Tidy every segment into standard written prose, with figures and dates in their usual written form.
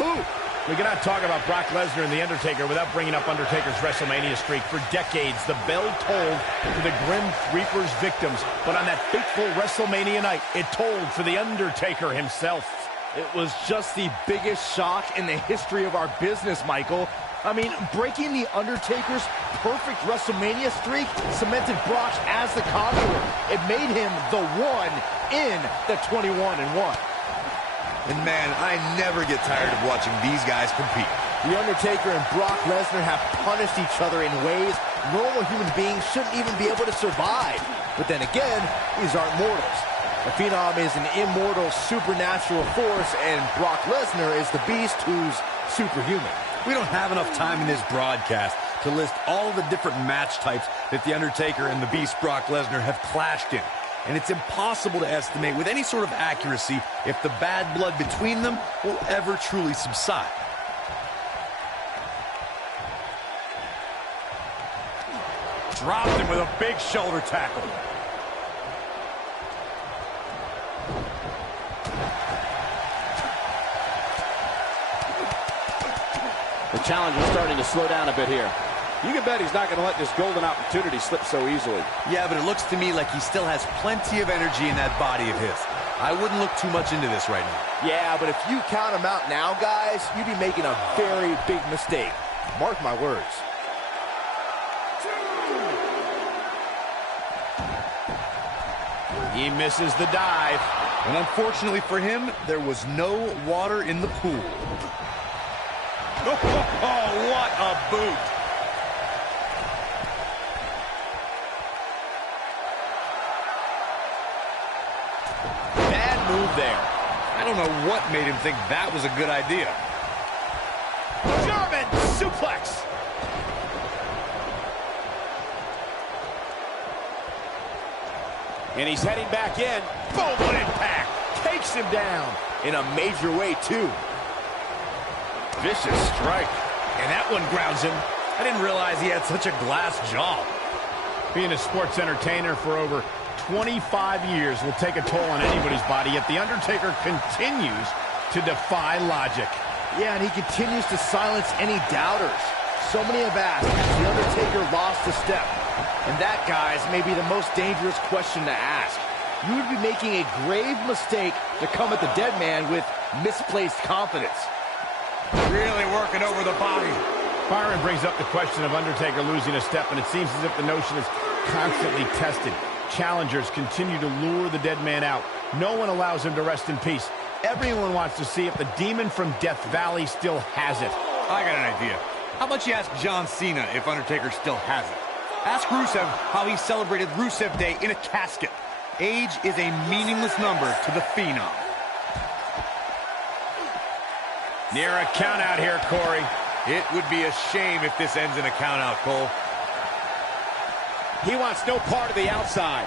boot. We cannot talk about Brock Lesnar and The Undertaker without bringing up Undertaker's WrestleMania streak. For decades, the bell tolled for the Grim Reaper's victims. But on that fateful WrestleMania night, it tolled for The Undertaker himself. It was just the biggest shock in the history of our business, Michael. I mean, breaking The Undertaker's perfect WrestleMania streak cemented Brock as the conqueror. It made him the one in the 21-1. And man, I never get tired of watching these guys compete. The Undertaker and Brock Lesnar have punished each other in ways normal human beings shouldn't even be able to survive. But then again, these aren't mortals. The Phenom is an immortal supernatural force, and Brock Lesnar is the beast who's superhuman. We don't have enough time in this broadcast to list all the different match types that The Undertaker and the Beast Brock Lesnar have clashed in. And it's impossible to estimate with any sort of accuracy if the bad blood between them will ever truly subside. Dropped him with a big shoulder tackle. The challenger's starting to slow down a bit here. You can bet he's not going to let this golden opportunity slip so easily. Yeah, but it looks to me like he still has plenty of energy in that body of his. I wouldn't look too much into this right now. Yeah, but if you count him out now, guys, you'd be making a very big mistake. Mark my words. He misses the dive. And unfortunately for him, there was no water in the pool. Oh, what a boot! Bad move there. I don't know what made him think that was a good idea. German suplex. And he's heading back in. Boom, what impact. Takes him down. In a major way, too. Vicious strike. And that one grounds him. I didn't realize he had such a glass jaw. Being a sports entertainer for over 25 years will take a toll on anybody's body, yet The Undertaker continues to defy logic. Yeah, and he continues to silence any doubters. So many have asked, has The Undertaker lost a step? And that, guys, may be the most dangerous question to ask. You would be making a grave mistake to come at the dead man with misplaced confidence. Really working over the body. Byron brings up the question of Undertaker losing a step, and it seems as if the notion is constantly tested. Challengers continue to lure the dead man out. No one allows him to rest in peace. Everyone wants to see if the demon from Death Valley still has it. I got an idea. How about you ask John Cena if Undertaker still has it? Ask Rusev how he celebrated Rusev Day in a casket. Age is a meaningless number to the Phenom. Near a count out here, Corey. It would be a shame if this ends in a count out, Cole. He wants no part of the outside.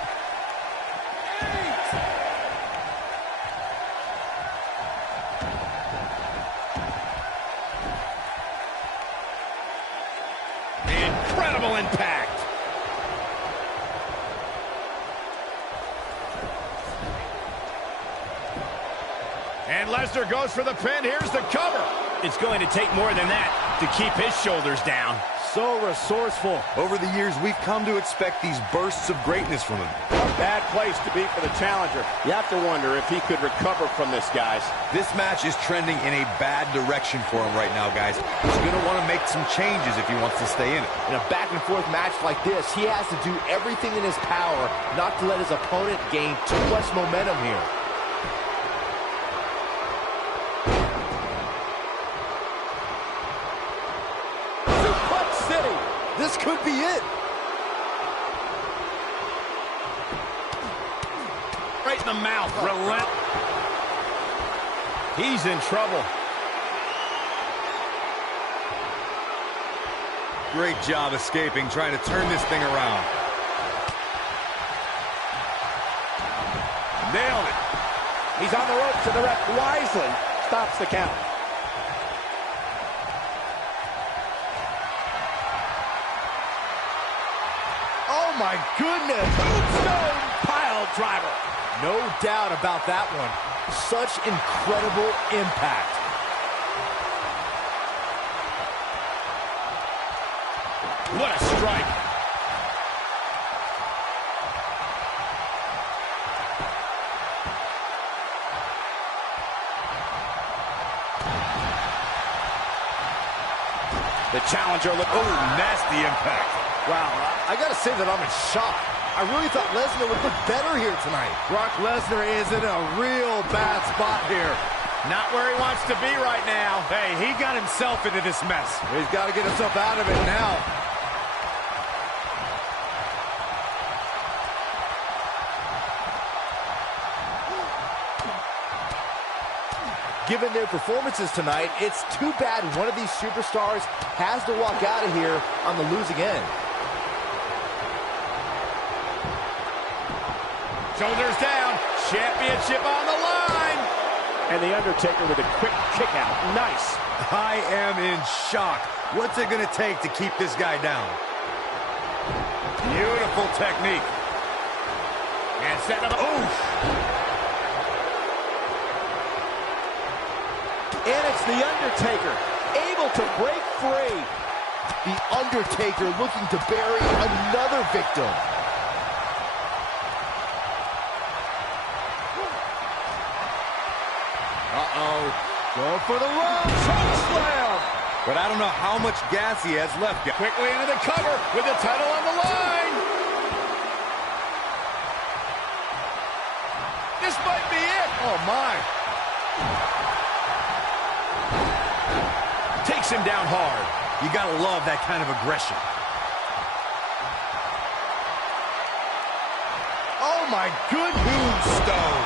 Incredible impact. And Lesnar goes for the pin. Here's the cover. It's going to take more than that to keep his shoulders down. So resourceful. Over the years, we've come to expect these bursts of greatness from him. A bad place to be for the challenger. You have to wonder if he could recover from this, guys. This match is trending in a bad direction for him right now, guys. He's going to want to make some changes if he wants to stay in it. In a back-and-forth match like this, he has to do everything in his power not to let his opponent gain too much momentum here. This could be it. Right in the mouth. Relent. He's in trouble. Great job escaping, trying to turn this thing around. Nailed it. He's on the ropes, and the ref wisely stops the count. Oh my goodness! Tombstone pile driver. No doubt about that one. Such incredible impact. What a strike. The challenger looked... Oh, nasty impact. Wow, I gotta say that I'm in shock. I really thought Lesnar would look better here tonight. Brock Lesnar is in a real bad spot here. Not where he wants to be right now. Hey, he got himself into this mess. He's got to get himself out of it now. Given their performances tonight, it's too bad one of these superstars has to walk out of here on the losing end. Shoulders down. Championship on the line. And the Undertaker with a quick kick out. Nice. I am in shock. What's it going to take to keep this guy down? Beautiful technique. And setting up. Oof. And it's the Undertaker, able to break free. The Undertaker looking to bury another victim. Uh-oh. Going for the run. Choke slam. But I don't know how much gas he has left yet. Quickly into the cover with the title on the line. This might be it. Oh, my. Takes him down hard. You got to love that kind of aggression. Oh, my good tombstone.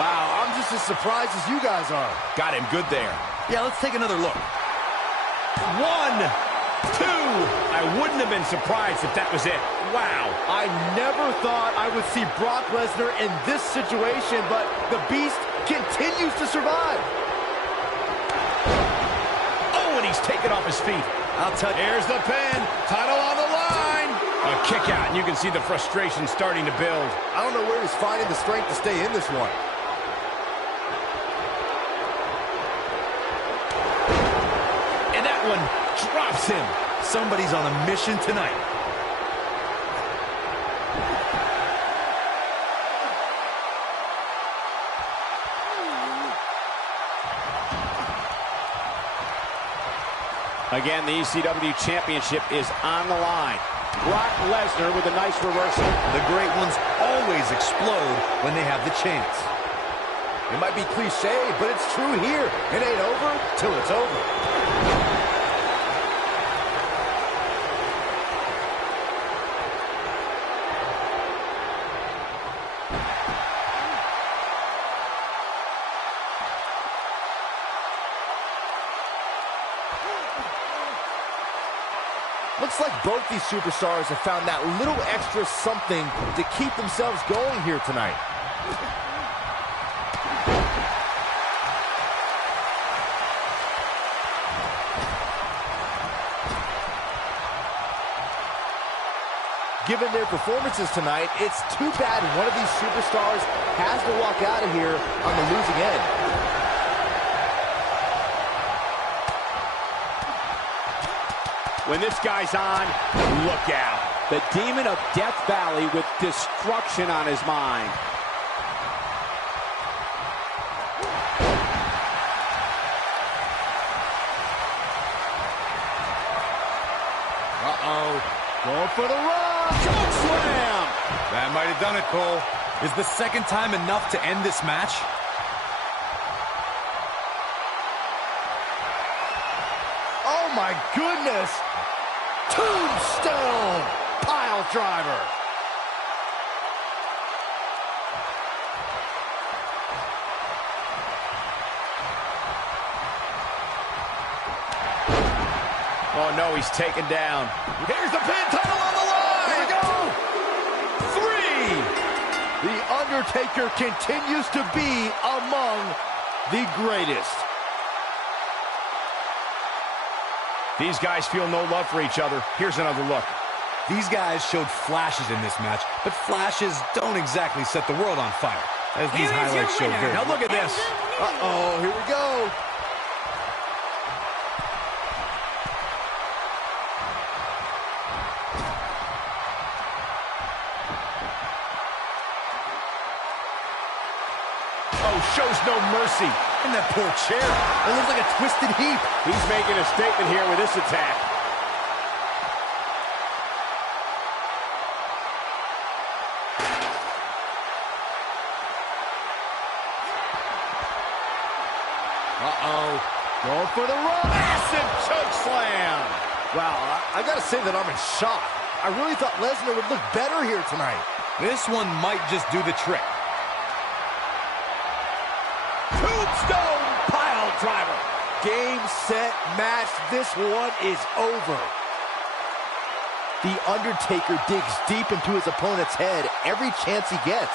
Wow, I'm just as surprised as you guys are. Got him good there. Yeah, let's take another look. 1, 2. I wouldn't have been surprised if that was it. Wow. I never thought I would see Brock Lesnar in this situation, but the Beast continues to survive. Oh, and he's taken off his feet. I'll tell you. Here's the pin. Title on the line. A kick out, and you can see the frustration starting to build. I don't know where he's finding the strength to stay in this one. And that one drops him. Somebody's on a mission tonight. Again, the ECW Championship is on the line. Brock Lesnar with a nice reversal. The great ones always explode when they have the chance. It might be cliche, but it's true here. It ain't over till it's over. Looks like both these superstars have found that little extra something to keep themselves going here tonight. Given their performances tonight, it's too bad one of these superstars has to walk out of here on the losing end. When this guy's on, look out. The demon of Death Valley with destruction on his mind. Uh-oh. Going for the run. Choke slam. That might have done it, Cole. Is the second time enough to end this match? Oh, my goodness. Tombstone pile driver. Oh, no, he's taken down. Here's the pin, title on the line. Here we go. 3. The Undertaker continues to be among the greatest. These guys feel no love for each other. Here's another look. These guys showed flashes in this match, but flashes don't exactly set the world on fire, as these highlights show very Now look at this. Uh-oh, here we go. shows no mercy. And that poor chair, it looks like a twisted heap. He's making a statement here with this attack. Going for the run. Massive choke slam. Wow, I gotta say that I'm in shock. I really thought Lesnar would look better here tonight. This one might just do the trick. Tombstone pile driver. Game, set, match. This one is over. The Undertaker digs deep into his opponent's head every chance he gets.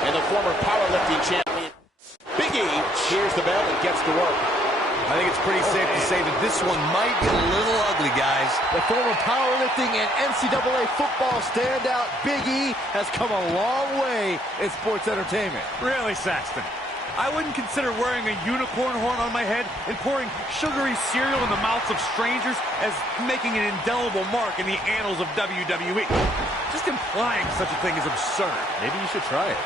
And the former powerlifting champion, Big E, hears the bell and gets to work. I think it's pretty safe to say that this one might get a little ugly, guys. The former powerlifting and NCAA football standout, Big E, has come a long way in sports entertainment. Really, Saxton? I wouldn't consider wearing a unicorn horn on my head and pouring sugary cereal in the mouths of strangers as making an indelible mark in the annals of WWE. Just implying such a thing is absurd. Maybe you should try it.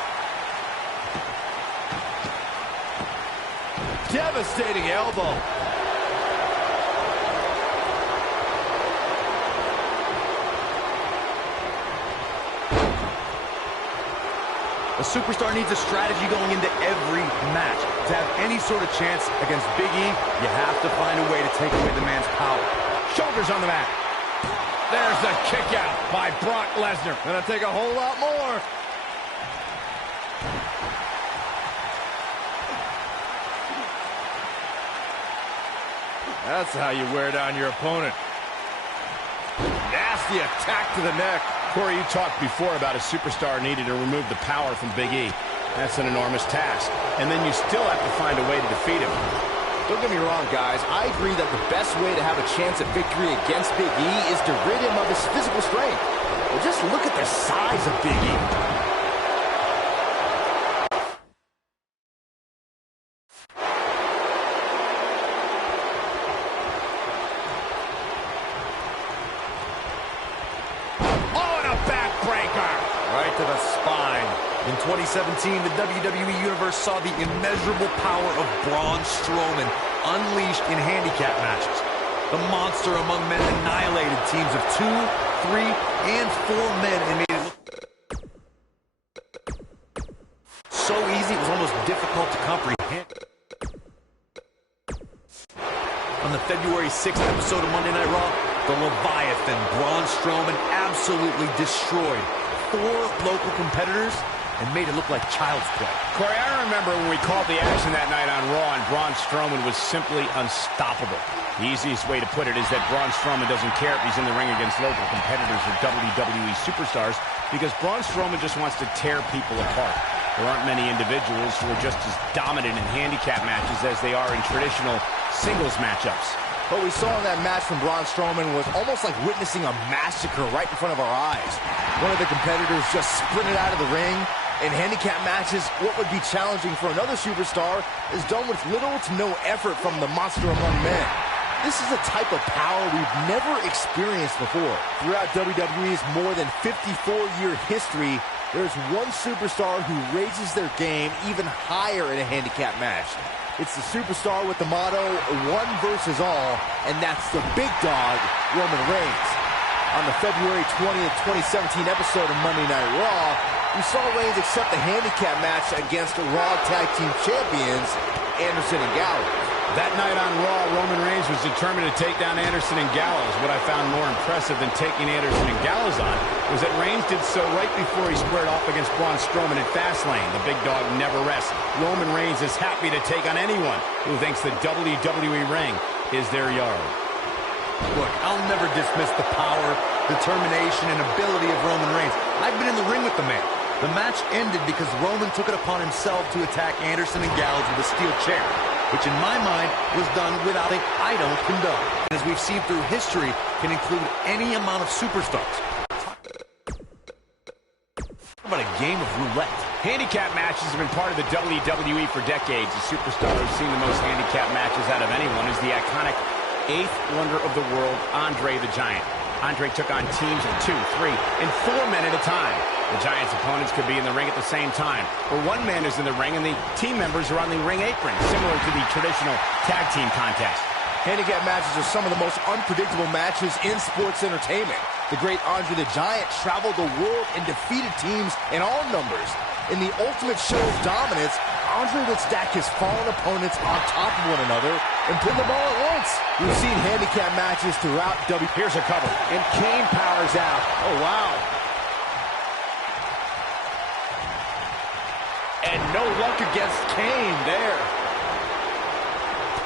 Devastating elbow. A superstar needs a strategy going into every match. To have any sort of chance against Big E, you have to find a way to take away the man's power. Shoulders on the mat. There's the kick out by Brock Lesnar. Gonna take a whole lot more. That's how you wear down your opponent. Nasty attack to the neck. Corey, you talked before about a superstar needed to remove the power from Big E. That's an enormous task. And then you still have to find a way to defeat him. Don't get me wrong, guys. I agree that the best way to have a chance at victory against Big E is to rid him of his physical strength. Well, just look at the size of Big E. Right to the spine. In 2017, the WWE Universe saw the immeasurable power of Braun Strowman unleashed in handicap matches. The monster among men annihilated teams of 2, 3, and 4 men and made it look so easy it was almost difficult to comprehend. On the February 6th episode of Monday Night Raw, the Leviathan Braun Strowman absolutely destroyed 4 local competitors and made it look like child's play. Corey, I remember when we called the action that night on Raw, and Braun Strowman was simply unstoppable. The easiest way to put it is that Braun Strowman doesn't care if he's in the ring against local competitors or WWE superstars, because Braun Strowman just wants to tear people apart. There aren't many individuals who are just as dominant in handicap matches as they are in traditional singles matchups. What we saw in that match from Braun Strowman was almost like witnessing a massacre right in front of our eyes. One of the competitors just sprinted out of the ring. In handicap matches, what would be challenging for another superstar is done with little to no effort from the monster among men. This is a type of power we've never experienced before. Throughout WWE's more than 54-year history, there's one superstar who raises their game even higher in a handicap match. It's the superstar with the motto, one versus all, and that's the big dog, Roman Reigns. On the February 20th, 2017 episode of Monday Night Raw, we saw Reigns accept the handicap match against Raw Tag Team Champions, Anderson and Gallows. That night on Raw, Roman Reigns was determined to take down Anderson and Gallows. What I found more impressive than taking Anderson and Gallows on was that Reigns did so right before he squared off against Braun Strowman in Fastlane. The big dog never rests. Roman Reigns is happy to take on anyone who thinks the WWE ring is their yard. Look, I'll never dismiss the power, determination, and ability of Roman Reigns. I've been in the ring with the man. The match ended because Roman took it upon himself to attack Anderson and Gallows with a steel chair, which in my mind was done without an I don't condone. As we've seen through history, can include any amount of superstars. Talk about a game of roulette. Handicap matches have been part of the WWE for decades. The superstar who's seen the most handicap matches out of anyone is the iconic 8th wonder of the world, Andre the Giant. Andre took on teams of 2, 3, and 4 men at a time. The Giant's opponents could be in the ring at the same time, or one man is in the ring and the team members are on the ring apron, similar to the traditional tag team contest. Handicap matches are some of the most unpredictable matches in sports entertainment. The great Andre the Giant traveled the world and defeated teams in all numbers. In the ultimate show of dominance, Andre would stack his fallen opponents on top of one another and pin them all at once. We've seen handicap matches throughout WWE. Here's a cover. And Kane powers out. Oh, wow. And no luck against Kane there.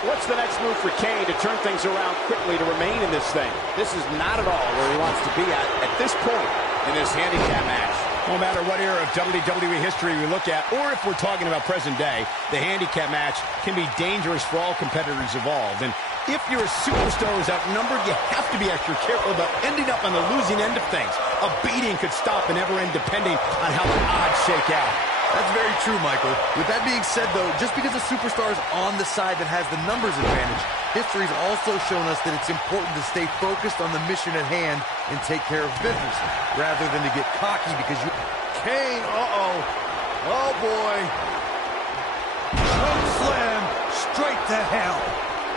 What's the next move for Kane to turn things around quickly to remain in this thing? This is not at all where he wants to be at this point in this handicap match. No matter what era of WWE history we look at, or if we're talking about present day, the handicap match can be dangerous for all competitors involved. And if you're a superstar who's outnumbered, you have to be extra careful about ending up on the losing end of things. A beating could stop and never end depending on how the odds shake out. That's very true, Michael. With that being said, though, just because a superstar is on the side that has the numbers advantage, history's also shown us that it's important to stay focused on the mission at hand and take care of business, rather than to get cocky because you... Kane, oh boy. Choke slam straight to hell.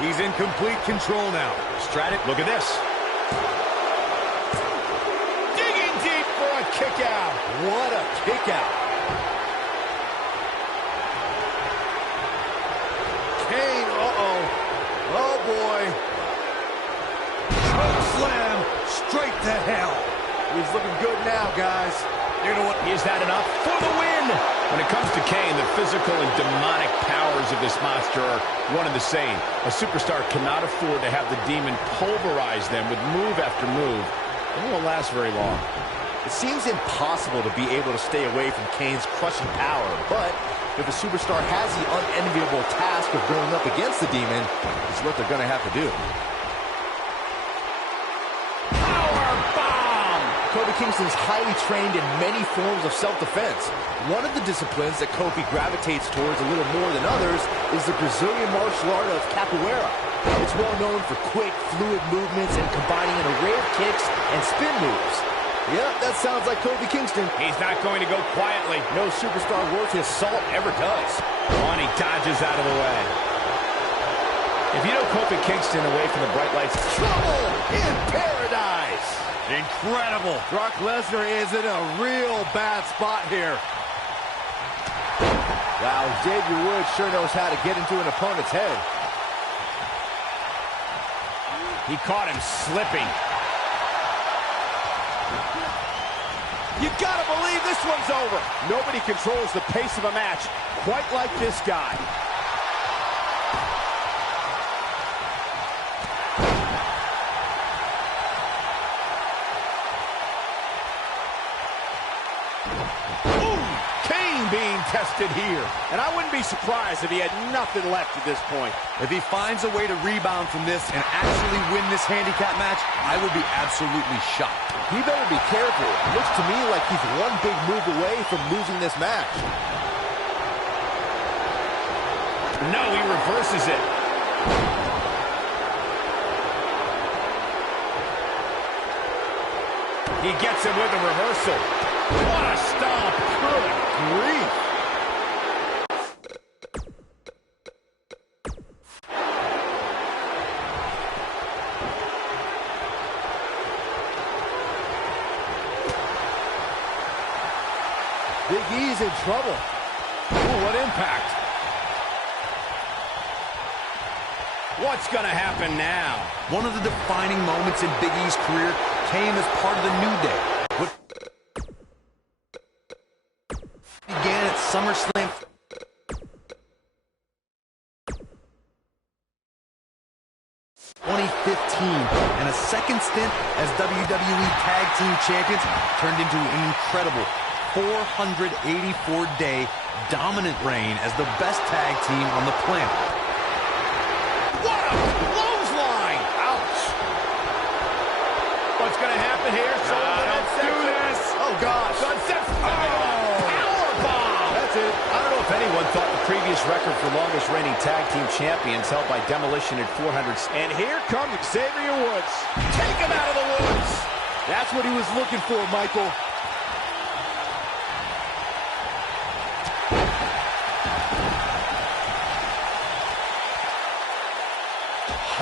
He's in complete control now. Stratic, look at this. Digging deep for a kick out. What a kick out. Kane, oh boy. Choke slam straight to hell. He's looking good now, guys. You know what? Is that enough for the win? When it comes to Kane, the physical and demonic powers of this monster are one and the same. A superstar cannot afford to have the demon pulverize them with move after move. It won't last very long. It seems impossible to be able to stay away from Kane's crushing power, but if a superstar has the unenviable task of going up against the demon, it's what they're going to have to do. Kofi Kingston's highly trained in many forms of self-defense. One of the disciplines that Kofi gravitates towards a little more than others is the Brazilian martial art of capoeira. It's well known for quick, fluid movements and combining an array of kicks and spin moves. Yep, that sounds like Kofi Kingston. He's not going to go quietly. No superstar worth his salt ever does. Oh, and he dodges out of the way. If you know Kofi Kingston away from the bright lights, Trouble in paradise. Incredible. Brock Lesnar is in a real bad spot here. Wow, Xavier Woods sure knows how to get into an opponent's head. he caught him slipping. You gotta believe this one's over. Nobody controls the pace of a match quite like this guy. Being tested here. And I wouldn't be surprised if he had nothing left at this point. If he finds a way to rebound from this and actually win this handicap match, I would be absolutely shocked. He better be careful. It looks to me like he's one big move away from losing this match. No, he reverses it. He gets him with a reversal. What a stomp. Good grief. Big E's in trouble. Ooh, what impact. What's going to happen now? One of the defining moments in Big E's career came as part of the New Day. What began at SummerSlam 2015, and a second stint as WWE Tag Team Champions turned into an incredible 484-day dominant reign as the best tag team on the planet. What a clothesline! Ouch! What's going to happen here? Let's do this! Oh, gosh. Sunset powerbomb! That's it. I don't know if anyone thought the previous record for longest reigning tag team champions held by Demolition at 400. And here comes Xavier Woods. Take him out of the woods! That's what he was looking for, Michael.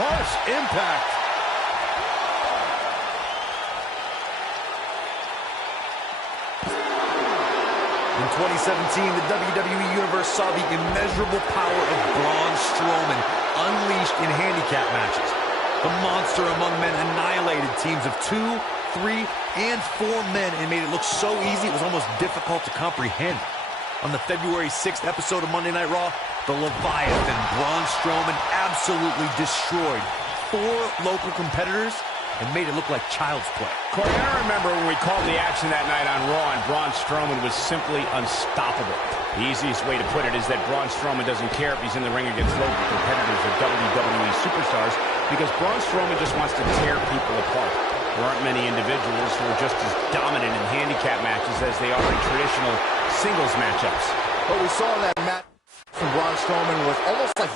Harsh impact. In 2017, the WWE Universe saw the immeasurable power of Braun Strowman unleashed in handicap matches. The monster among men annihilated teams of 2, 3, and 4 men and made it look so easy it was almost difficult to comprehend. On the February 6th episode of Monday Night Raw, the Leviathan Braun Strowman absolutely destroyed 4 local competitors and made it look like child's play. Corey, I remember when we called the action that night on Raw and Braun Strowman was simply unstoppable. The easiest way to put it is that Braun Strowman doesn't care if he's in the ring against local competitors or WWE superstars because Braun Strowman just wants to tear people apart. There aren't many individuals who are just as dominant in handicap matches as they are in traditional singles matchups. What we saw in that match from Braun Strowman was almost like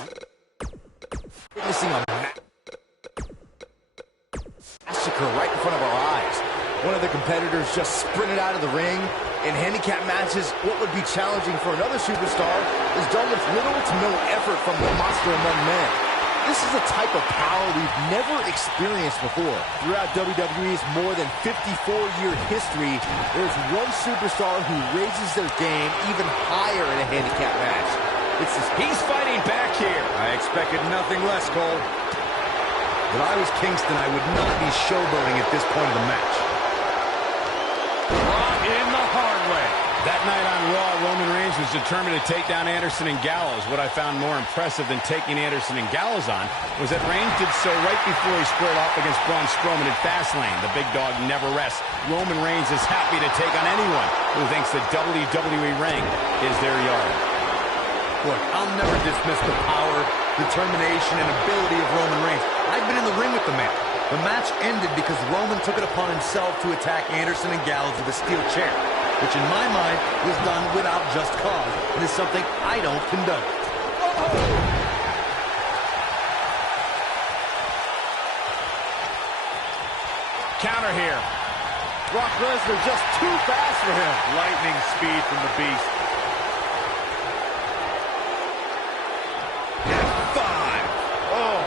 witnessing a massacre right in front of our eyes. One of the competitors just sprinted out of the ring. In handicap matches, what would be challenging for another superstar is done with little to no effort from the monster among men. This is a type of power we've never experienced before. Throughout WWE's more than 54-year history, there's one superstar who raises their game even higher in a handicap match. He's fighting back here. I expected nothing less, Cole. If I was Kingston, I would not be showboating at this point of the match. Brought in the hard way. That night on Raw, Roman Reigns was determined to take down Anderson and Gallows. What I found more impressive than taking Anderson and Gallows on was that Reigns did so right before he squared off against Braun Strowman at Fastlane. The big dog never rests. Roman Reigns is happy to take on anyone who thinks the WWE ring is their yard. Look, I'll never dismiss the power, determination, and ability of Roman Reigns. I've been in the ring with the man. The match ended because Roman took it upon himself to attack Anderson and Gallows with a steel chair, which in my mind was done without just cause and is something I don't condone. Counter here. Brock Lesnar just too fast for him. Lightning speed from the Beast. F5. Oh,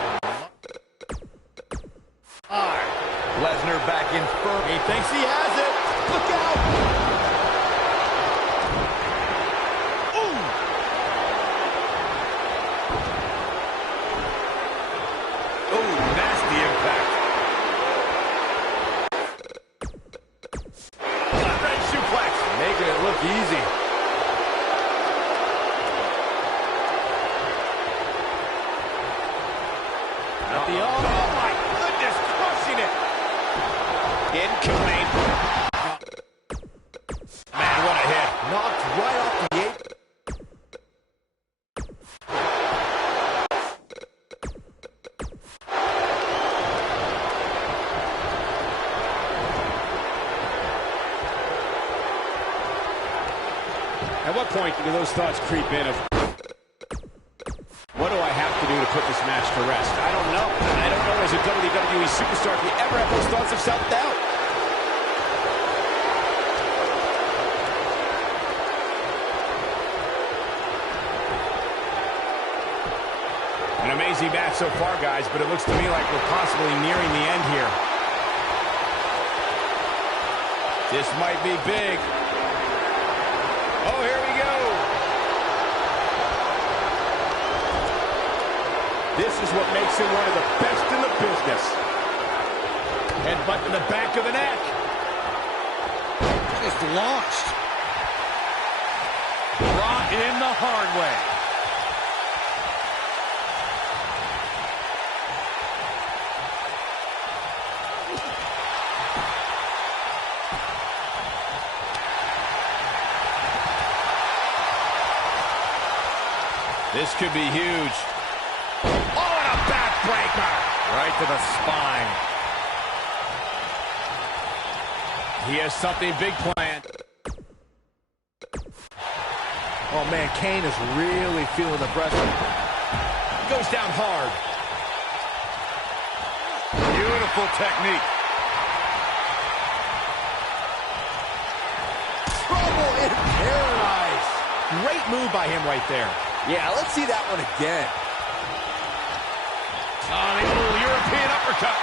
Thinks he has it. Look out. Ooh. Oh, nasty impact. Gut-wrench suplex. Making it look easy. At the oh my goodness, crushing it. Incoming. Man, what a hit. Knocked right off the apron. At what point do those thoughts creep in of, what do I have to do to put this match to rest? I don't know. I don't know as a WWE superstar if you ever have those thoughts of self-doubt. An amazing match so far, guys, but it looks to me like we're possibly nearing the end here. This might be big. Oh, here we go. This is what makes him one of the best in the business. Headbutt to the back of the neck. Just launched. Brought in the hard way. This could be huge. Oh, and a backbreaker. Right to the spine. He has something big planned. Oh, man, Kane is really feeling the pressure. Goes down hard. Beautiful technique. Trouble in paradise. Great move by him right there. Yeah, let's see that one again. Oh, the little European uppercut.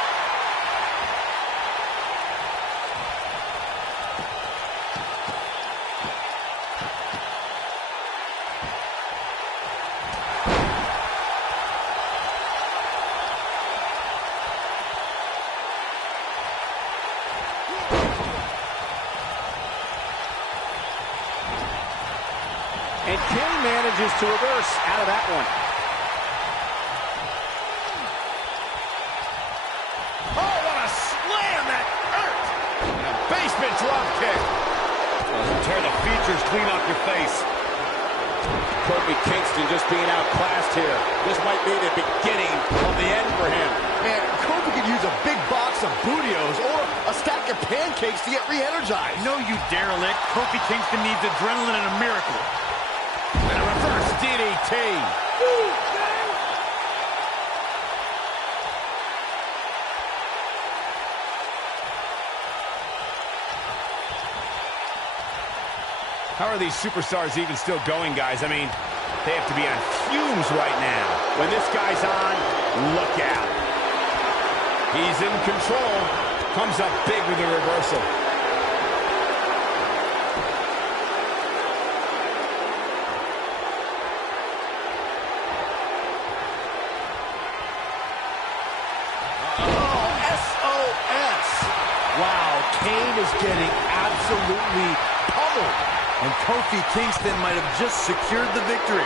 And Kane manages to reverse out of that one. Oh, what a slam that hurt. And a basement drop kick. Tear the features clean off your face. Kofi Kingston just being outclassed here. This might be the beginning of the end for him. Man, Kofi could use a big box of Bootios or a stack of pancakes to get re-energized. No, you derelict. Kofi Kingston needs adrenaline and a miracle. And a reverse DDT. How are these superstars even still going, guys? I mean, they have to be on fumes right now. When this guy's on, look out. He's in control. Comes up big with a reversal. Wow, Kane is getting absolutely pummeled. And Kofi Kingston might have just secured the victory.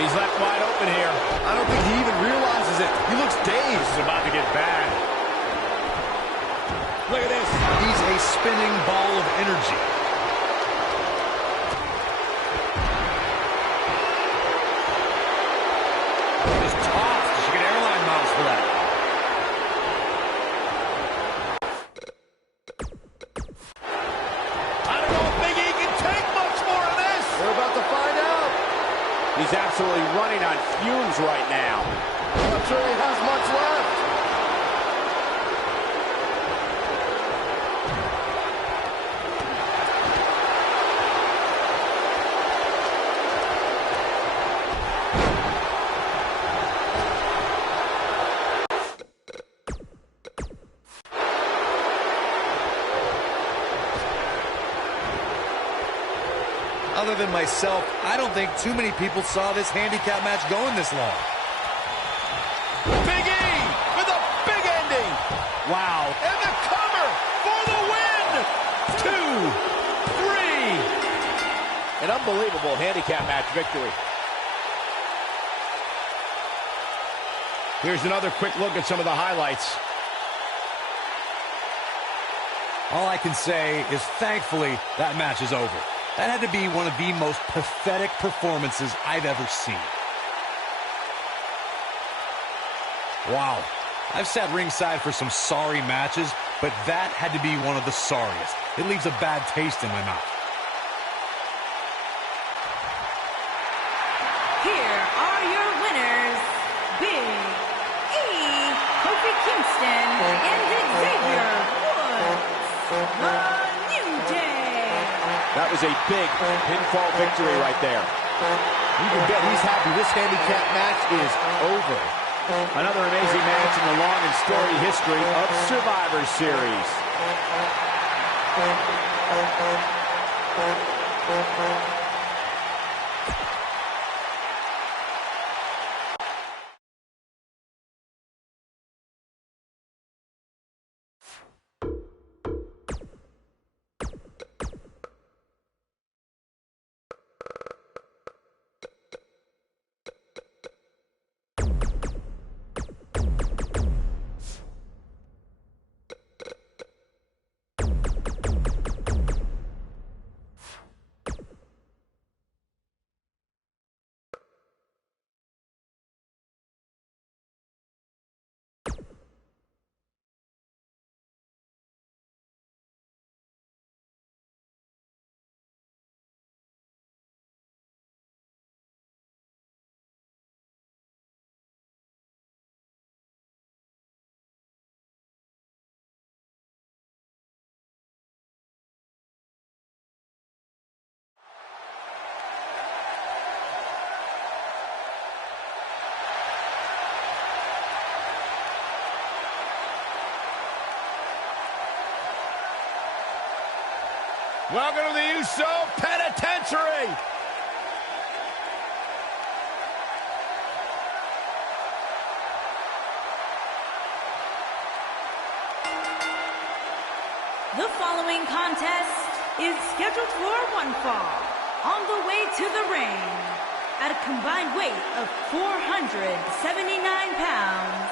He's left wide open here. I don't think he even realizes it. He looks dazed. This is about to get bad. Look at this. He's a spinning ball of energy. Just tossed. She get airline miles for that. I don't know if Big E can take much more of this. We're about to find out. He's absolutely running on fumes right now. I'm not sure he has much left. other than myself, I don't think too many people saw this handicap match going this long. Big E with a big ending. Wow. And the cover for the win. 2, 3. An unbelievable handicap match victory. Here's another quick look at some of the highlights. All I can say is thankfully that match is over. That had to be one of the most pathetic performances I've ever seen. Wow. I've sat ringside for some sorry matches, but that had to be one of the sorriest. It leaves a bad taste in my mouth. Here are your winners, Big E, Kofi Kingston, and Xavier Woods. The New Day. That was a big pinfall victory right there. You can bet he's happy this handicap match is over. Another amazing match in the long and storied history of Survivor Series. Welcome to the Uso Penitentiary. The following contest is scheduled for one fall. On the way to the ring, at a combined weight of 479 pounds,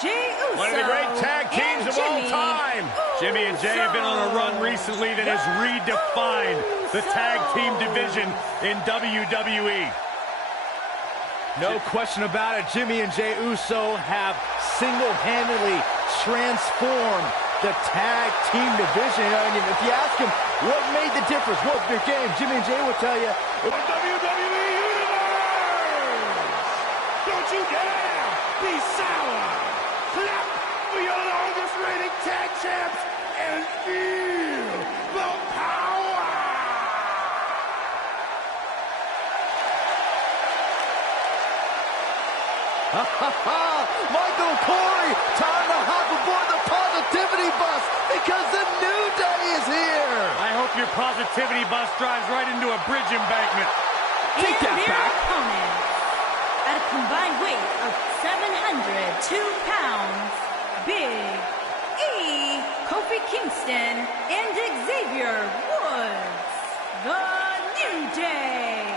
Jey Uso One of the great tag teams of all time. Jimmy and Jey have been on a run recently that has redefined the tag team division in WWE. No question about it, Jimmy and Jey Uso have single-handedly transformed the tag team division. I mean, if you ask him what made the difference, what's their game, Jimmy and Jey will tell you, The WWE Universe! Don't you dare be sour! Clap for your longest reigning tag champs and feel the power! Michael Corey, time to hop aboard the positivity bus because the New Day is here. I hope your positivity bus drives right into a bridge embankment. Take that back. Opponents, at a combined weight of 702 pounds, Big E, Kofi Kingston, and Xavier Woods, the New Day.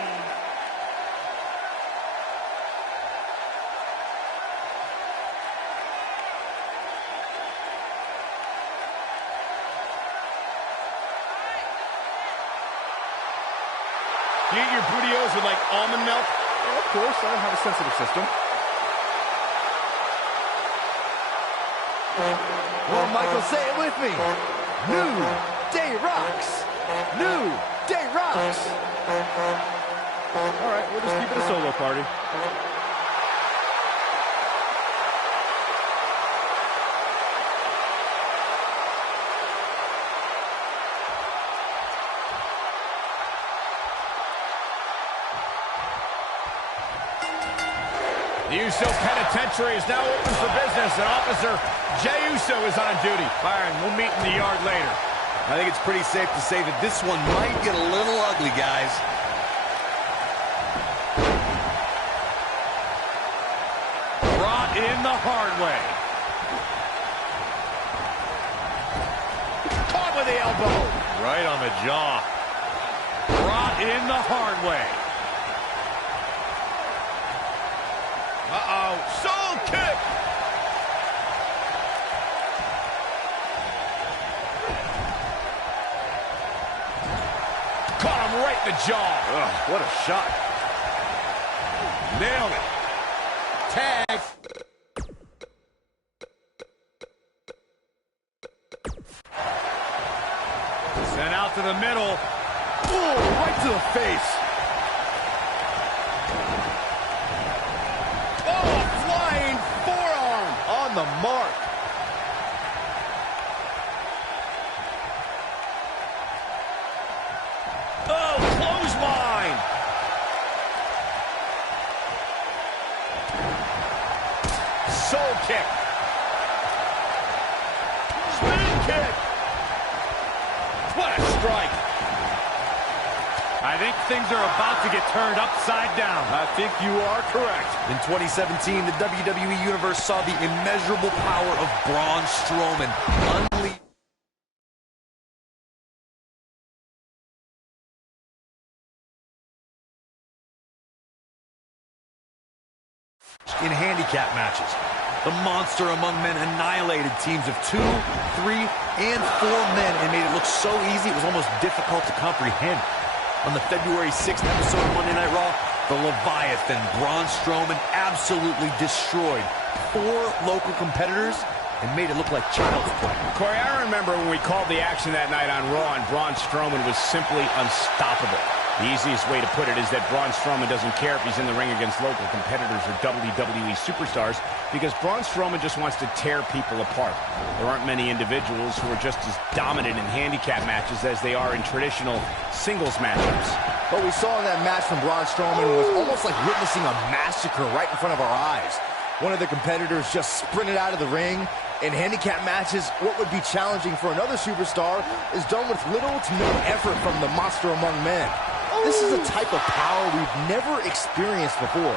You eat your burritos with like almond milk? Yeah, of course, I have a sensitive system. Well, Michael, say it with me. New Day rocks. New Day rocks. All right, we'll just keep it a solo party. The Uso Penitentiary is now open for business, and Officer Jey Uso is on duty. Byron, we'll meet in the yard later. I think it's pretty safe to say that this one might get a little ugly, guys. the hard way. Caught with the elbow. Right on the jaw. Brought in the hard way. Uh-oh. Soul kick. Caught him right in the jaw. Ugh, what a shot. Nailed it. Tag. Sent out to the middle. Ooh, right to the face. Oh, flying forearm. On the mark. Oh, clothesline. Soul kick. Spin kick. What a strike. I think things are about to get turned upside down. I think you are correct. In 2017, the WWE Universe saw the immeasurable power of Braun Strowman unleashed in handicap matches. The monster among men annihilated teams of 2, 3, and 4 men and made it look so easy it was almost difficult to comprehend. On the February 6th episode of Monday Night Raw, the Leviathan, Braun Strowman, absolutely destroyed 4 local competitors and made it look like child's play. Corey, I remember when we called the action that night on Raw and Braun Strowman was simply unstoppable. The easiest way to put it is that Braun Strowman doesn't care if he's in the ring against local competitors or WWE superstars because Braun Strowman just wants to tear people apart. There aren't many individuals who are just as dominant in handicap matches as they are in traditional singles matchups. What we saw in that match from Braun Strowman was almost like witnessing a massacre right in front of our eyes. One of the competitors just sprinted out of the ring. In handicap matches, what would be challenging for another superstar is done with little to no effort from the monster among men. This is a type of power we've never experienced before.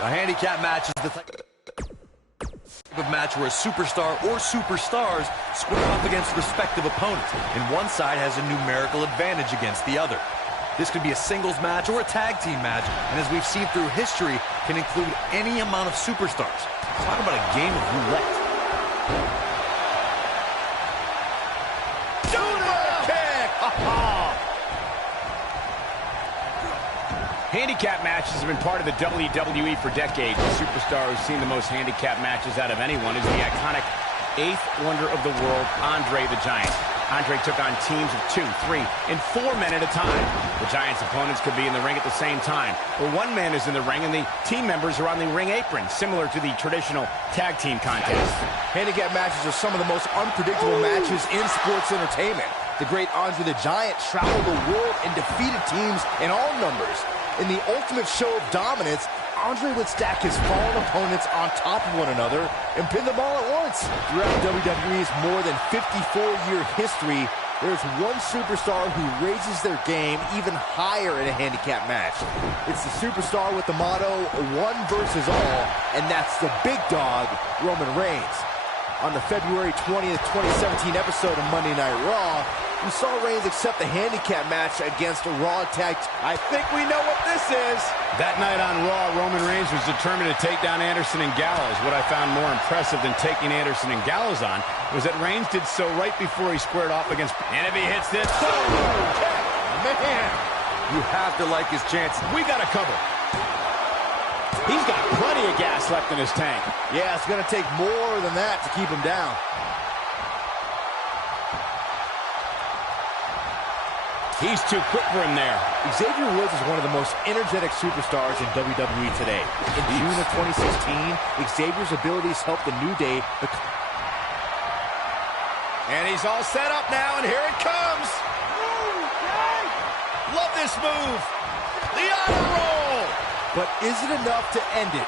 A handicap match is the type of match where a superstar or superstars square off against respective opponents, and one side has a numerical advantage against the other. This could be a singles match or a tag team match, and as we've seen through history, can include any amount of superstars. Talk about a game of roulette. Handicap matches have been part of the WWE for decades. The superstar who's seen the most handicap matches out of anyone is the iconic 8th wonder of the world, Andre the Giant. Andre took on teams of 2, 3, and 4 men at a time. The Giant's opponents could be in the ring at the same time, or one man is in the ring and the team members are on the ring apron, similar to the traditional tag team contest. Handicap matches are some of the most unpredictable matches in sports entertainment. The great Andre the Giant traveled the world and defeated teams in all numbers. In the ultimate show of dominance, Andre would stack his fallen opponents on top of one another and pin them all at once. Throughout WWE's more than 54-year history, there's one superstar who raises their game even higher in a handicap match. It's the superstar with the motto, one versus all, and that's the big dog, Roman Reigns. On the February 20th, 2017 episode of Monday Night Raw, we saw Reigns accept the handicap match against a Raw tag. I think we know what this is. That night on Raw, Roman Reigns was determined to take down Anderson and Gallows. What I found more impressive than taking Anderson and Gallows on was that Reigns did so right before he squared off against... And if he hits this... Boom! Man! You have to like his chances. We got a cover. He's got plenty of gas left in his tank. Yeah, it's going to take more than that to keep him down. He's too quick for him there. Xavier Woods is one of the most energetic superstars in WWE today. In June of 2016, Xavier's abilities helped the New Day become... And he's all set up now, and here it comes. Love this move. The honor roll. But is it enough to end it?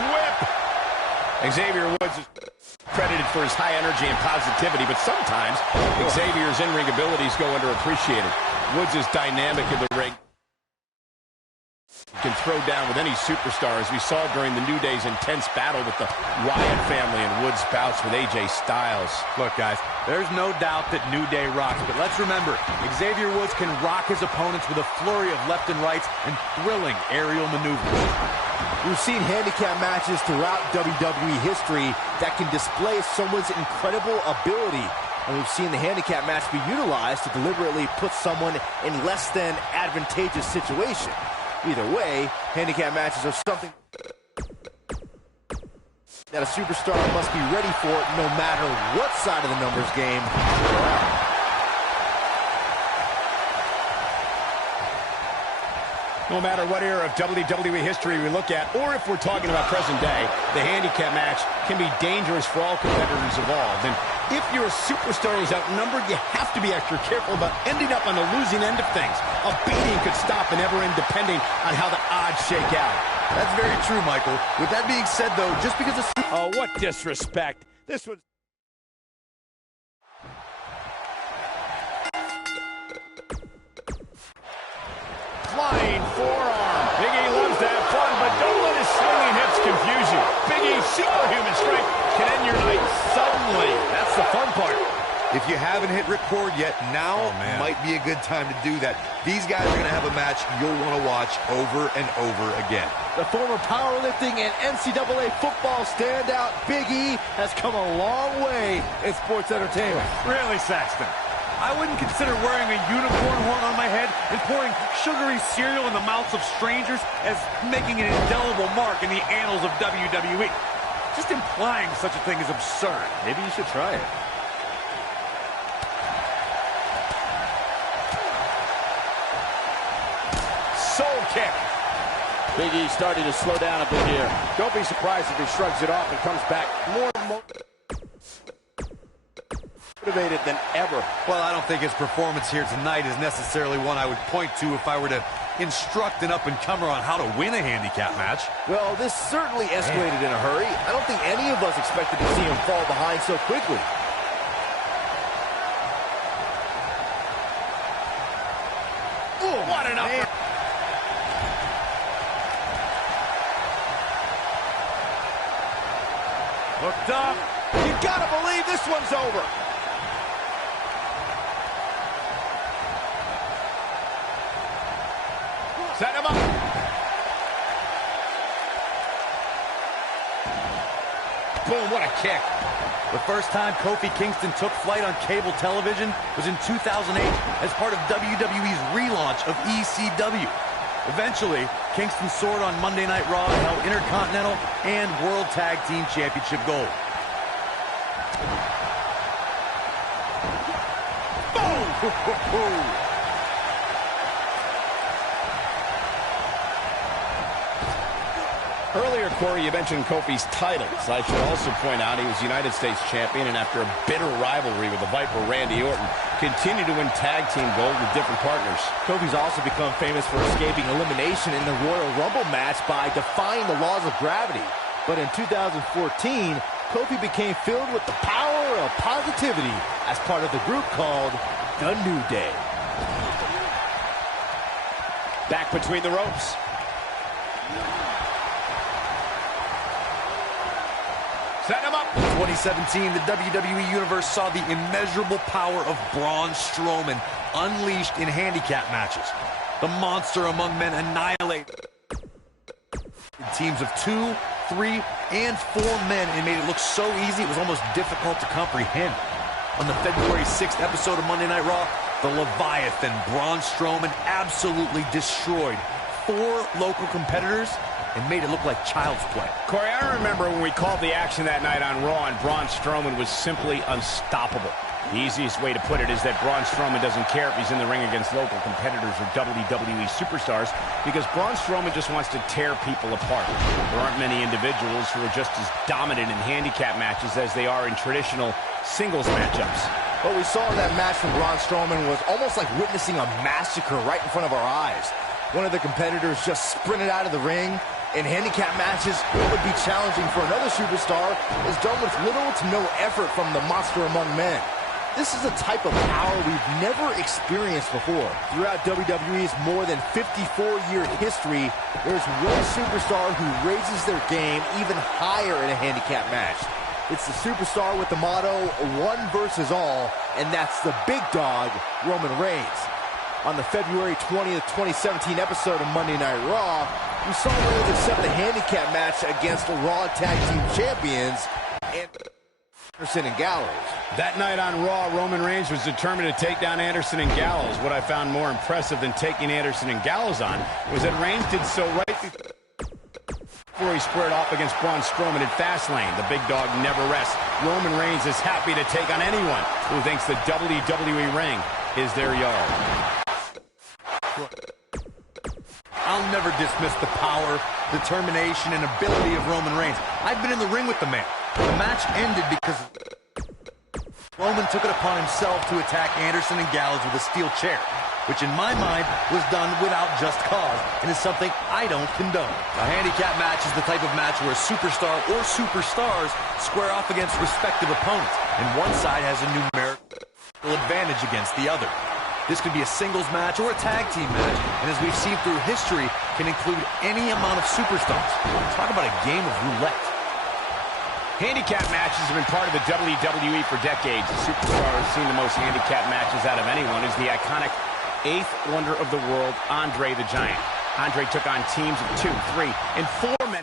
whip. Xavier Woods is credited for his high energy and positivity, but sometimes Xavier's in-ring abilities go underappreciated. Woods is dynamic in the ring. He can throw down with any superstar, as we saw during the New Day's intense battle with the Wyatt family and Woods' bouts with AJ Styles. Look, guys, there's no doubt that New Day rocks, but let's remember, Xavier Woods can rock his opponents with a flurry of left and rights and thrilling aerial maneuvers. We've seen handicap matches throughout WWE history that can display someone's incredible ability. And we've seen the handicap match be utilized to deliberately put someone in less than advantageous situation. Either way, handicap matches are something that a superstar must be ready for no matter what side of the numbers game they're at. No matter what era of WWE history we look at, or if we're talking about present day, the handicap match can be dangerous for all competitors involved. And if you're a superstar who's outnumbered, you have to be extra careful about ending up on the losing end of things. A beating could stop and ever end depending on how the odds shake out. That's very true, Michael. With that being said, though, just because Oh, what disrespect. This was... Flying forearm. Big E loves to have fun, but don't let his swinging hips confuse you. Big E's superhuman strength can end your night suddenly. That's the fun part. if you haven't hit record yet, now might be a good time to do that. These guys are going to have a match you'll want to watch over and over again. The former powerlifting and NCAA football standout Big E has come a long way in sports entertainment. Really, Saxton? I wouldn't consider wearing a unicorn horn on my head and pouring sugary cereal in the mouths of strangers as making an indelible mark in the annals of WWE. Just implying such a thing is absurd. Maybe you should try it. Soul kick. Big E starting to slow down a bit here. Don't be surprised if he shrugs it off and comes back more motivated than ever. Well, I don't think his performance here tonight is necessarily one I would point to if I were to instruct an up-and-comer on how to win a handicap match. Well, this certainly escalated in a hurry. I don't think any of us expected to see him fall behind so quickly. Ooh, what an upper. Hooked up. You gotta believe this one's over. Set him up. Boom, what a kick. The first time Kofi Kingston took flight on cable television was in 2008 as part of WWE's relaunch of ECW. Eventually, Kingston soared on Monday Night Raw and held Intercontinental and World Tag Team Championship gold. Boom! Earlier, Corey, you mentioned Kofi's titles. I should also point out he was United States champion, and after a bitter rivalry with the Viper Randy Orton, continued to win tag team gold with different partners. Kofi's also become famous for escaping elimination in the Royal Rumble match by defying the laws of gravity. But in 2014, Kofi became filled with the power of positivity as part of the group called The New Day. Back between the ropes. Set him up. In 2017, the WWE Universe saw the immeasurable power of Braun Strowman unleashed in handicap matches. The monster among men annihilated teams of 2, 3, and 4 men and made it look so easy it was almost difficult to comprehend. On the February 6th episode of Monday Night Raw, the Leviathan Braun Strowman absolutely destroyed 4 local competitors and made it look like child's play. Corey, I remember when we called the action that night on Raw, and Braun Strowman was simply unstoppable. The easiest way to put it is that Braun Strowman doesn't care if he's in the ring against local competitors or WWE superstars, because Braun Strowman just wants to tear people apart. There aren't many individuals who are just as dominant in handicap matches as they are in traditional singles matchups. What we saw in that match from Braun Strowman was almost like witnessing a massacre right in front of our eyes. One of the competitors just sprinted out of the ring, In handicap matches, what would be challenging for another superstar is done with little to no effort from the monster among men. This is a type of power we've never experienced before. Throughout WWE's more than 54-year history, there's one superstar who raises their game even higher in a handicap match. It's the superstar with the motto, one versus all, and that's the big dog, Roman Reigns. On the February 20th, 2017 episode of Monday Night Raw, we saw Reigns accept the handicap match against the Raw Tag Team Champions, Anderson and Gallows. That night on Raw, Roman Reigns was determined to take down Anderson and Gallows. What I found more impressive than taking Anderson and Gallows on was that Reigns did so right before he squared off against Braun Strowman in Fastlane. The big dog never rests. Roman Reigns is happy to take on anyone who thinks the WWE ring is their yard. I'll never dismiss the power, determination, and ability of Roman Reigns. I've been in the ring with the man. The match ended because Roman took it upon himself to attack Anderson and Gallows with a steel chair, which in my mind was done without just cause and is something I don't condone. A handicap match is the type of match where a superstar or superstars square off against respective opponents, and one side has a numerical advantage against the other. This could be a singles match or a tag team match, and as we've seen through history, can include any amount of superstars. Talk about a game of roulette. Handicap matches have been part of the WWE for decades. The superstar who's seen the most handicap matches out of anyone is the iconic eighth wonder of the world, Andre the Giant. Andre took on teams of 2, 3, and 4 men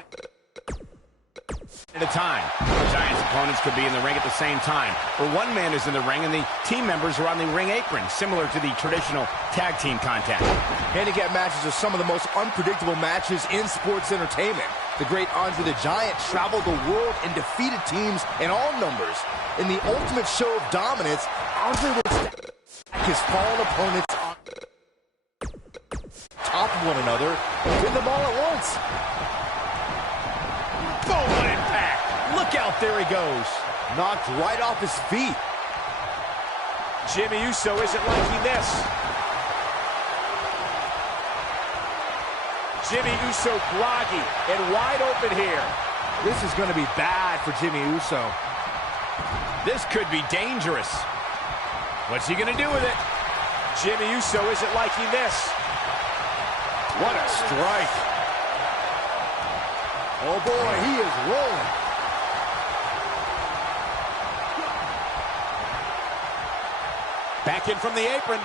at a time. The Giant's opponents could be in the ring at the same time, or one man is in the ring and the team members are on the ring apron, similar to the traditional tag team contest. Handicap matches are some of the most unpredictable matches in sports entertainment. The great Andre the Giant traveled the world and defeated teams in all numbers. In the ultimate show of dominance, Andre would stack his fallen opponents on top of one another and win them all at once. Boom, what impact! Look out, there he goes. Knocked right off his feet. Jimmy Uso isn't liking this. Jimmy Uso groggy and wide open here. This is going to be bad for Jimmy Uso. This could be dangerous. What's he going to do with it? Jimmy Uso isn't liking this. What a strike. Oh boy, he is rolling. Back in from the apron.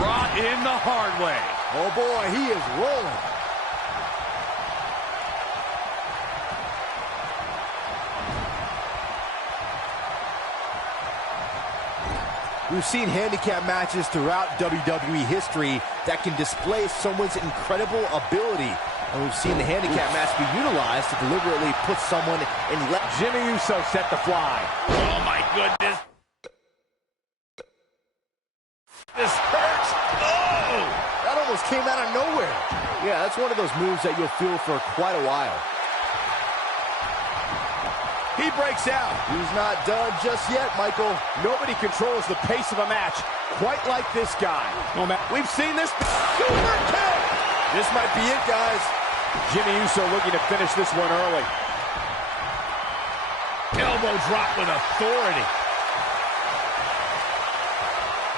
Brought in the hard way. Oh boy, he is rolling. We've seen handicap matches throughout WWE history that can display someone's incredible ability. And we've seen the handicap match be utilized to deliberately put someone in Jimmy Uso set to fly. Oh my goodness. This hurts. Oh! That almost came out of nowhere. Yeah, that's one of those moves that you'll feel for quite a while. He breaks out. He's not done just yet, Michael. Nobody controls the pace of a match quite like this guy. We've seen this. Super kick! This might be it, guys. Jimmy Uso looking to finish this one early. Elbow drop with authority.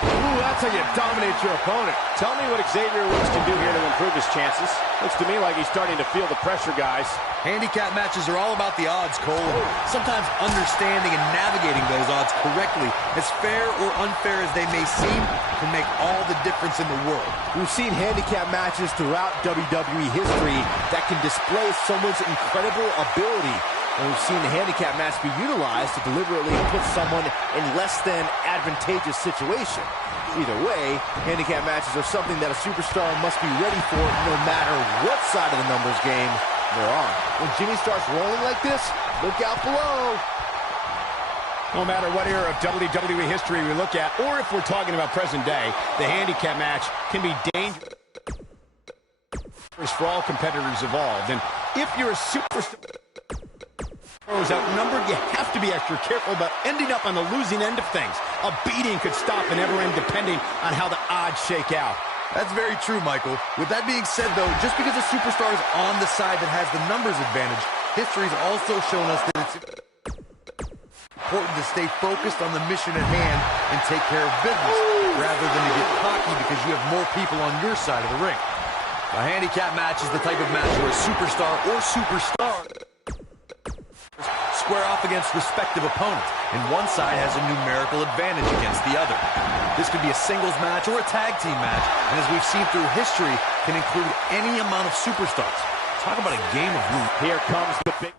Ooh, that's how you dominate your opponent. Tell me what Xavier Woods can do here to improve his chances. Looks to me like he's starting to feel the pressure, guys. Handicap matches are all about the odds, Cole. Sometimes understanding and navigating those odds correctly, as fair or unfair as they may seem, can make all the difference in the world. We've seen handicap matches throughout WWE history that can display someone's incredible ability. And we've seen the handicap match be utilized to deliberately put someone in less than advantageous situation. Either way, handicap matches are something that a superstar must be ready for no matter what side of the numbers game they're on. When Jimmy starts rolling like this, look out below. No matter what era of WWE history we look at, or if we're talking about present day, the handicap match can be dangerous for all competitors involved. And if you're a superstar who's outnumbered, you have to be extra careful about ending up on the losing end of things. A beating could stop and never end depending on how the odds shake out. That's very true, Michael. With that being said, though, just because a superstar is on the side that has the numbers advantage, history's also shown us that it's important to stay focused on the mission at hand and take care of business, rather than to get cocky because you have more people on your side of the ring. A handicap match is the type of match where a superstar or superstars square off against respective opponents, and one side has a numerical advantage against the other. This could be a singles match or a tag team match, and as we've seen through history, can include any amount of superstars. Talk about a game of rules. Here comes the big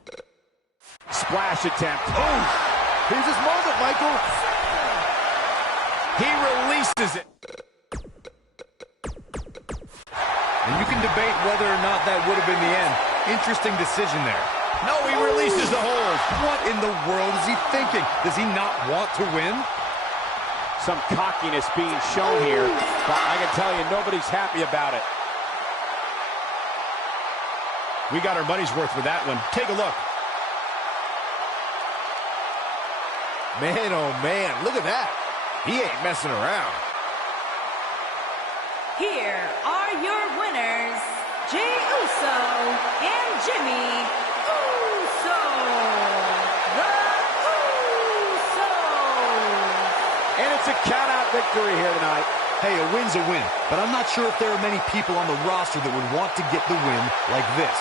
splash attempt. Oh, here's his moment, Michael. He releases it. And you can debate whether or not that would have been the end. Interesting decision there. No, he releases the hold. What in the world is he thinking? Does he not want to win? Some cockiness being shown here, but I can tell you nobody's happy about it. We got our money's worth with that one. Take a look. Man, oh man, look at that. He ain't messing around. Here are your winners, Jey Uso and Jimmy Uso. The Usos. And it's a count-out victory here tonight. Hey, a win's a win, but I'm not sure if there are many people on the roster that would want to get the win like this.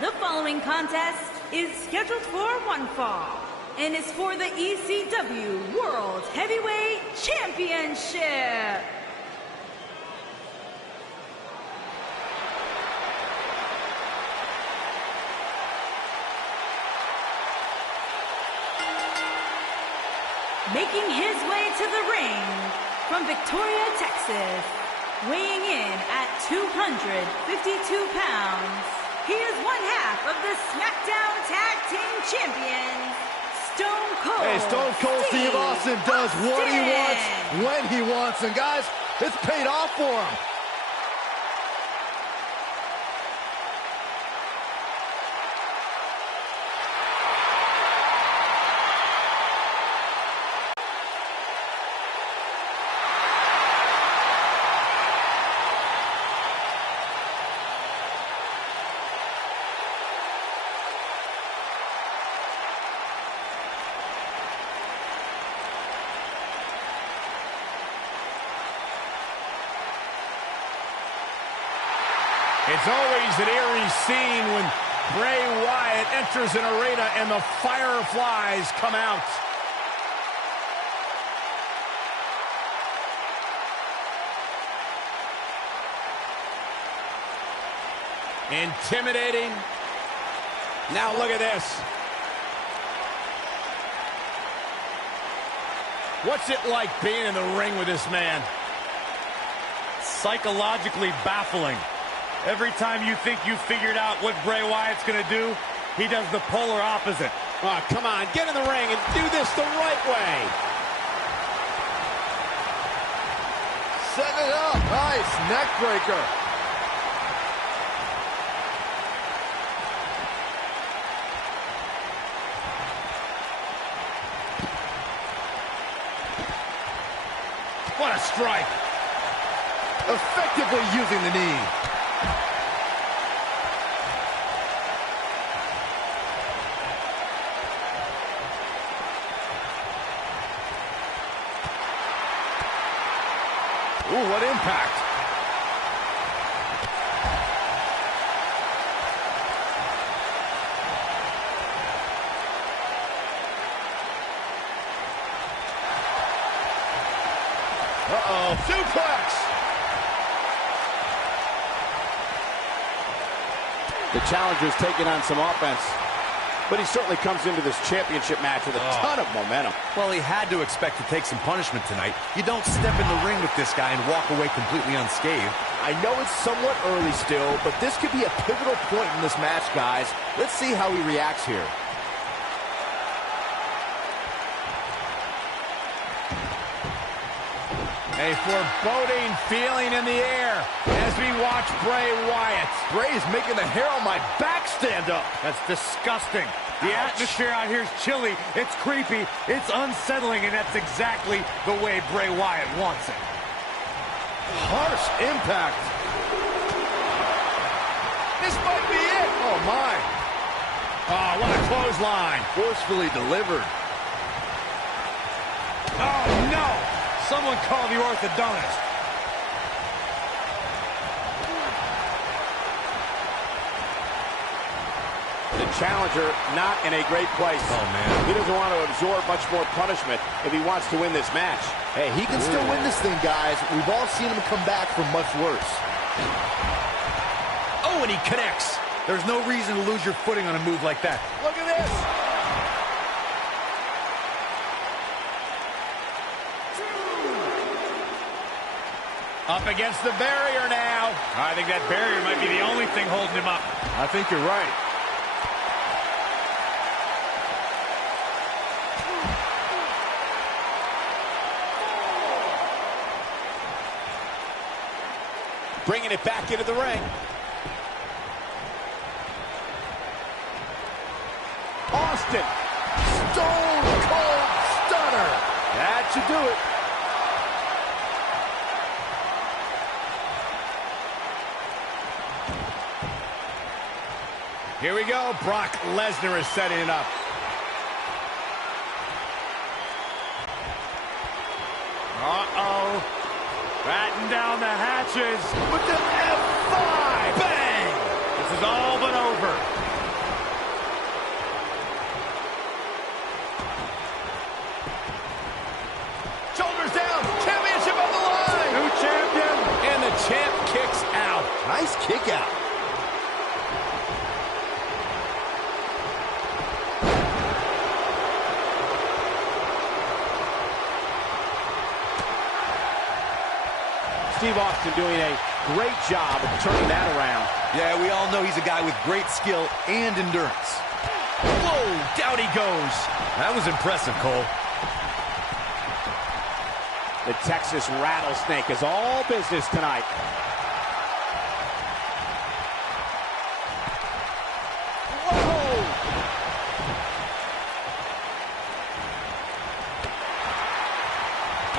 The following contest is scheduled for one fall and is for the ECW World Heavyweight Championship. Making his way to the ring from Victoria, Texas, weighing in at 252 pounds, he is one half of the SmackDown Tag Team Champions, Stone Cold. Hey, Stone Cold Steve Austin does what he wants, when he wants, and guys, it's paid off for him. It's always an eerie scene when Bray Wyatt enters an arena and the fireflies come out. Intimidating. Now look at this. What's it like being in the ring with this man? psychologically baffling. Every time you think you figured out what Bray Wyatt's going to do, he does the polar opposite. Oh, come on, get in the ring and do this the right way. Set it up. Nice neck breaker. What a strike. Effectively using the knee. Ooh, what impact. Uh-oh, suplex! The challenger's taking on some offense, but he certainly comes into this championship match with a ton of momentum. Well, he had to expect to take some punishment tonight. You don't step in the ring with this guy and walk away completely unscathed. I know it's somewhat early still, but this could be a pivotal point in this match, guys. Let's see how he reacts here. A foreboding feeling in the air as we watch Bray Wyatt. Bray is making the hair on my back stand up. That's disgusting. The atmosphere out here is chilly, it's creepy, it's unsettling, and that's exactly the way Bray Wyatt wants it. Harsh impact. This might be it. Oh, my. Oh, what a clothesline. Forcefully delivered. Oh, no! Someone call the orthodontist. The challenger not in a great place. Oh, man. He doesn't want to absorb much more punishment if he wants to win this match. Hey, he can still win this thing, guys. We've all seen him come back from much worse. Oh, and he connects. There's no reason to lose your footing on a move like that. Look at this. Up against the barrier now. I think that barrier might be the only thing holding him up. I think you're right. Bringing it back into the ring. Austin. Stone Cold Stunner. That should do it. Here we go. Brock Lesnar is setting it up. Uh-oh. Batten down the hatches. With the F5. Bang! This is all but over. Shoulders down. Championship on the line. New champion. And the champ kicks out. Nice kick out. Steve Austin doing a great job of turning that around. Yeah, we all know he's a guy with great skill and endurance. Whoa, down he goes. That was impressive, Cole. The Texas Rattlesnake is all business tonight. Whoa!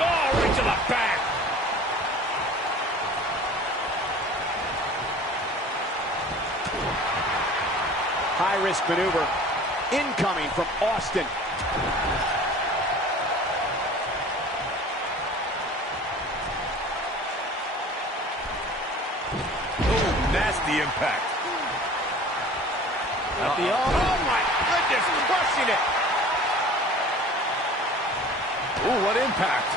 Oh, right to the back. High-risk maneuver incoming from Austin. Oh, nasty impact. At the oh my goodness, crushing it. Ooh, what impact.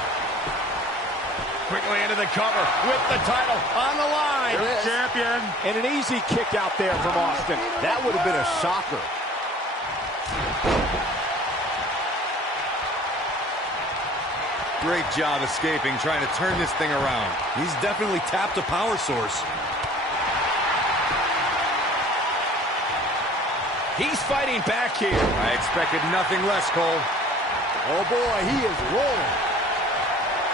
Quickly into the cover with the title on the line. Champion. And an easy kick out there from Austin. That would have been a shocker. Great job escaping, trying to turn this thing around. He's definitely tapped a power source. He's fighting back here. I expected nothing less, Cole. Oh, boy, he is rolling.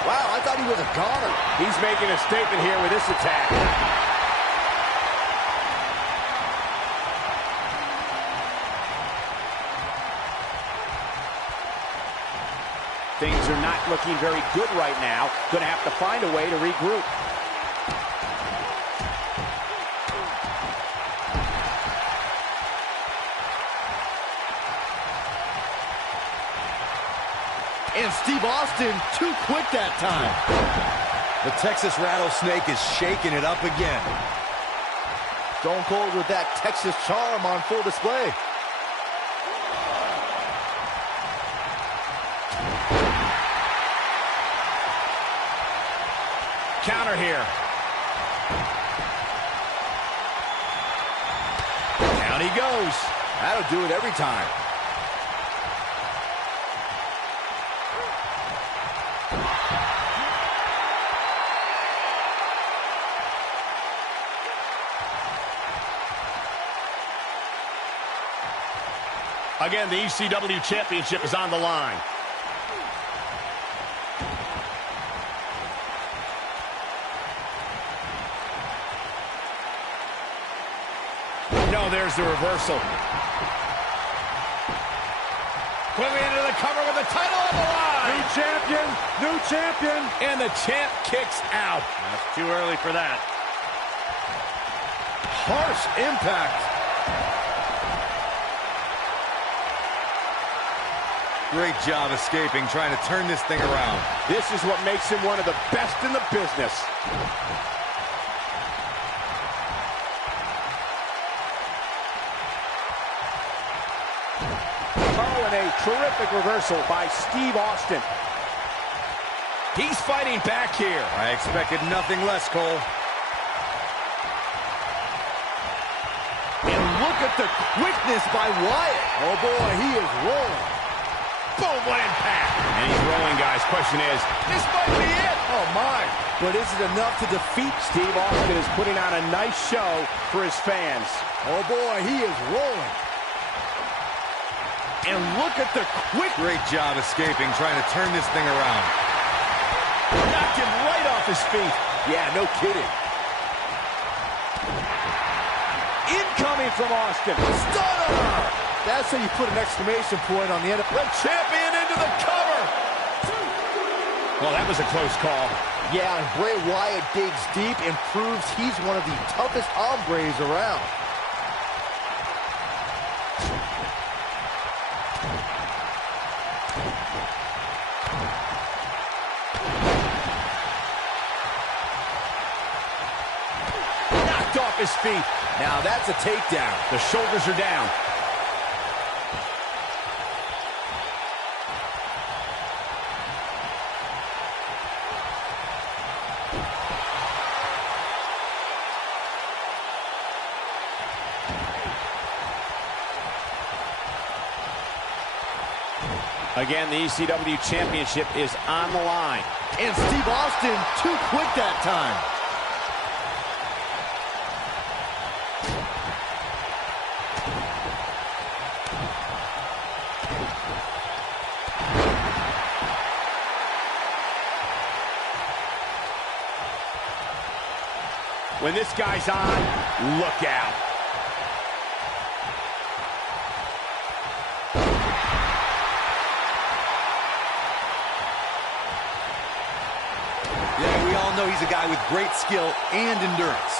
Wow, I thought he was a goner. He's making a statement here with this attack. Things are not looking very good right now. Going to have to find a way to regroup. And Steve Austin too quick that time. The Texas Rattlesnake is shaking it up again. Stone Cold with that Texas charm on full display. Counter here. Down he goes. That'll do it every time. Again, the ECW Championship is on the line. No, there's the reversal. Quickly into the cover with the title on the line. New champion, new champion. And the champ kicks out. That's too early for that. Harsh impact. Great job escaping, trying to turn this thing around. This is what makes him one of the best in the business. Oh, and a terrific reversal by Steve Austin. He's fighting back here. I expected nothing less, Cole. And look at the quickness by Wyatt. Oh, boy, he is rolling. Boom, what impact. And he's rolling, guys. Question is, this might be it. Oh, my. But is it enough to defeat? Steve Austin is putting on a nice show for his fans. Oh, boy, he is rolling. And look at the quick. Great job escaping, trying to turn this thing around. Knocked him right off his feet. Yeah, no kidding. Incoming from Austin. Stunner! That's how you put an exclamation point on the end of the champion into the cover. Well, that was a close call. Yeah, and Bray Wyatt digs deep and proves he's one of the toughest hombres around. Knocked off his feet. Now that's a takedown. The shoulders are down. Again, the ECW Championship is on the line. And Steve Austin too quick that time. When this guy's on, look out. Yeah, we all know he's a guy with great skill and endurance.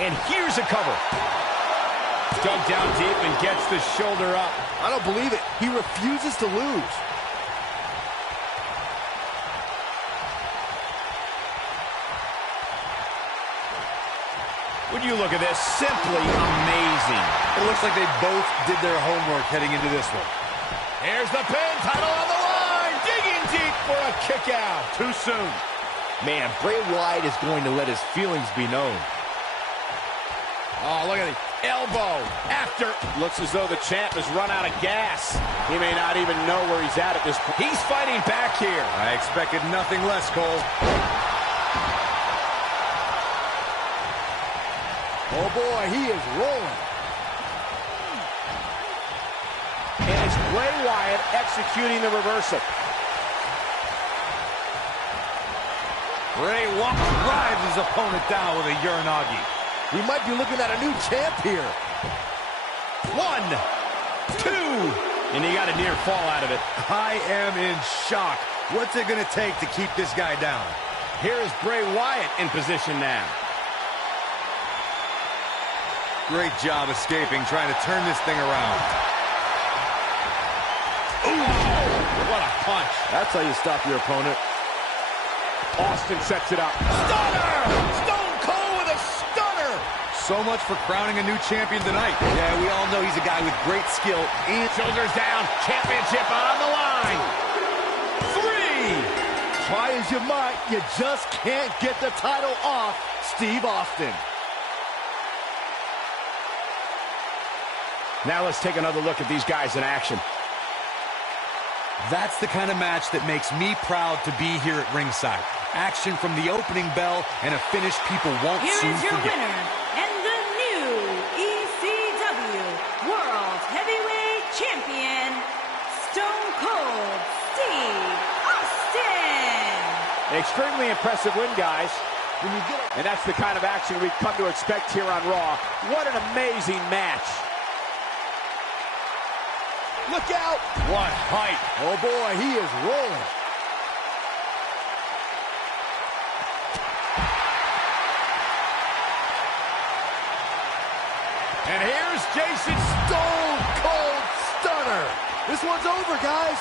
And here's a cover. Dug down deep and gets the shoulder up. I don't believe it. He refuses to lose. Would you look at this? Simply amazing. It looks like they both did their homework heading into this one. Here's the pin, title on the line, digging deep for a kick out. Too soon. Man, Bray Wyatt is going to let his feelings be known. Oh, look at the elbow after. Looks as though the champ has run out of gas. He may not even know where he's at this point. He's fighting back here. I expected nothing less, Cole. Oh boy, he is rolling. And it's Bray Wyatt executing the reversal. Bray Wyatt drives his opponent down with a Uranagi. We might be looking at a new champ here. 1, 2. And he got a near fall out of it. I am in shock. What's it going to take to keep this guy down? Here is Bray Wyatt in position now. Great job escaping, trying to turn this thing around. What a punch. That's how you stop your opponent. Austin sets it up. Stunner! Stone Cold with a stunner! So much for crowning a new champion tonight. Yeah, we all know he's a guy with great skill and... Shoulders down, championship on the line. 3. Try as you might, you just can't get the title off Steve Austin. Now let's take another look at these guys in action. That's the kind of match that makes me proud to be here at ringside. Action from the opening bell and a finish people won't soon Here is your forget. winner and the new ECW World Heavyweight Champion, Stone Cold Steve Austin. Extremely impressive win, guys. And that's the kind of action we've come to expect here on Raw. What an amazing match. Look out! What height. Oh boy, he is rolling. And here's Jason. Stone Cold Stunner. This one's over, guys.